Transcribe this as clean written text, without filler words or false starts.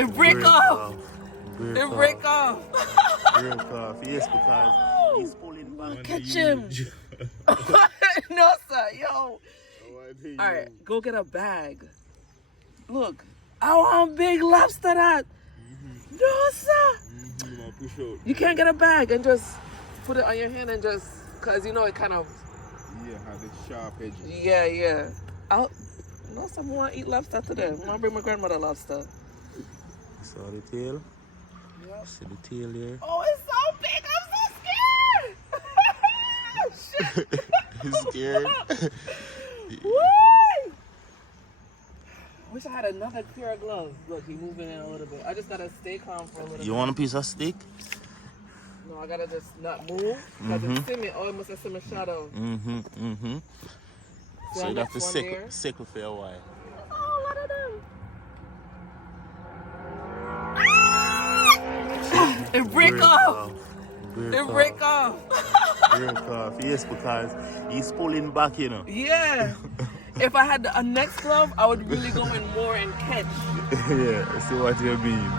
It break off. Break It break off. Break off. Yes, because he's pulling back. Catch him. No, sir. Yo. Alright, go get a bag. Look. I want big lobster that. No, sir. You can't get a bag and just put it on your hand and just, because you know it kind of. Yeah, have the sharp edges. Yeah. No, someone want to eat lobster today. I want to bring my grandmother lobster. Saw the tail? Yep. See the tail there? Oh, it's so big. I'm so scared. Shit. He's scared. Woo! I wish I had another pair of gloves. Look, he's moving in a little bit. I just got to stay calm for a little bit. You want a piece of steak? No, I got to just not move. Because it's semi. Oh, it must have semi shadow. So you have to sickle for a while. Oh, a lot of them. It break off. It break off. Break off. Yes, because he's pulling back, you know. Yeah. If I had a next glove, I would really go in more and catch. Yeah, I see what you mean.